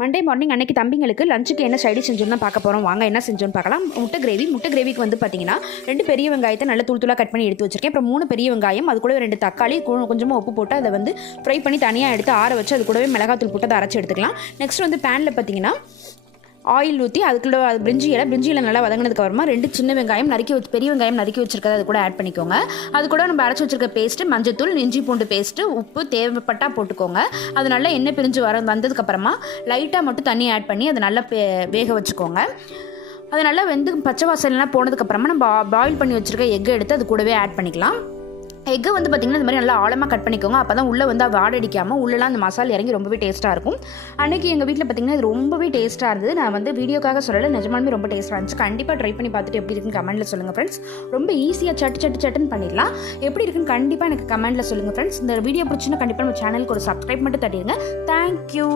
Monday morning அன்றைக்கி தம்பிங்களுக்கு லஞ்சுக்கு என்ன சைடு செஞ்சோன்னு தான் பார்க்க போகிறோம். வாங்க என்ன செஞ்சோன்னு பார்க்கலாம். முட்டை கிரேவிக்கு வந்து பார்த்தீங்கன்னா 2 பெரிய வெங்காயத்தை நல்லா தூளாக கட் பண்ணி எடுத்து வச்சிருக்கேன். அப்புறம் 3 பெரிய வெங்காயம், அது கூட 2 தக்காளி, கொஞ்சமாக உப்பு போட்டு அதை வந்து ஃப்ரை பண்ணி தனியாக எடுத்து ஆற வச்சு அது கூடவே மிளகாத்தூள் போட்டு அதை அரைச்சி எடுத்துக்கலாம். நெக்ஸ்ட் வந்து பேனில் பார்த்தீங்கன்னா ஆயில் ஊற்றி அதுக்குள்ள பிரிஞ்சி இலை நல்லா வதங்கினதுக்கு அப்புறமா 2 சின்ன வெங்காயம் பெரிய வெங்காயம் நறுக்கி வச்சிருக்கிறது அது கூட ஆட் பண்ணிக்கோங்க. அது கூட நம்ம அரைச்சி வச்சிருக்க பேஸ்ட்டு, மஞ்சத்தூள், இஞ்சி பூண்டு பேஸ்ட்டு, உப்பு தேவைப்பட்டால் போட்டுக்கோங்க. அது நல்லா எண்ணெய் பிரிஞ்சு வந்ததுக்கப்புறமா லைட்டாக மட்டும் தண்ணி ஆட் பண்ணி அதை நல்லா வேக வச்சுக்கோங்க. அது நல்லா பச்சை வாசல்லாம் போனதுக்கப்புறமா நம்ம பாயில் பண்ணி வச்சுருக்க எக்கை எடுத்து அது கூடவே ஆட் பண்ணிக்கலாம். எக்கை வந்து பார்த்திங்கன்னா இந்த மாதிரி நல்லா ஆழமாக கட் பண்ணிக்கோங்க. அப்போ தான் உள்ளே வந்து வாடடிக்காமல் உள்ளெலாம் அந்த மசாலா இறங்கி ரொம்பவே டேஸ்ட்டாக இருக்கும். அன்றைக்கி எங்கள் வீட்டில் பார்த்திங்கன்னா இது ரொம்பவே டேஸ்ட்டாக இருந்தது. நான் வந்து வீடியோக்காக சொல்லலை, நிஜமாலுமே ரொம்ப டேஸ்ட்டாக இருந்துச்சு. கண்டிப்பாக ட்ரை பண்ணி பார்த்துட்டு எப்படி இருக்குன்னு கமெண்ட்டில் சொல்லுங்கள் ஃப்ரெண்ட்ஸ். ரொம்ப ஈஸியாக சட்டுன்னு பண்ணிடலாம். எப்படி இருக்குன்னு கண்டிப்பாக எனக்கு கமெண்ட்டில் சொல்லுங்கள் ஃப்ரெண்ட்ஸ். இந்த வீடியோ பிடிச்சின்னா கண்டிப்பாக நம்ம சேனலுக்கு ஒரு சப்ஸ்கிரைப் மட்டும் தட்டிடுங்க. தேங்க்யூ.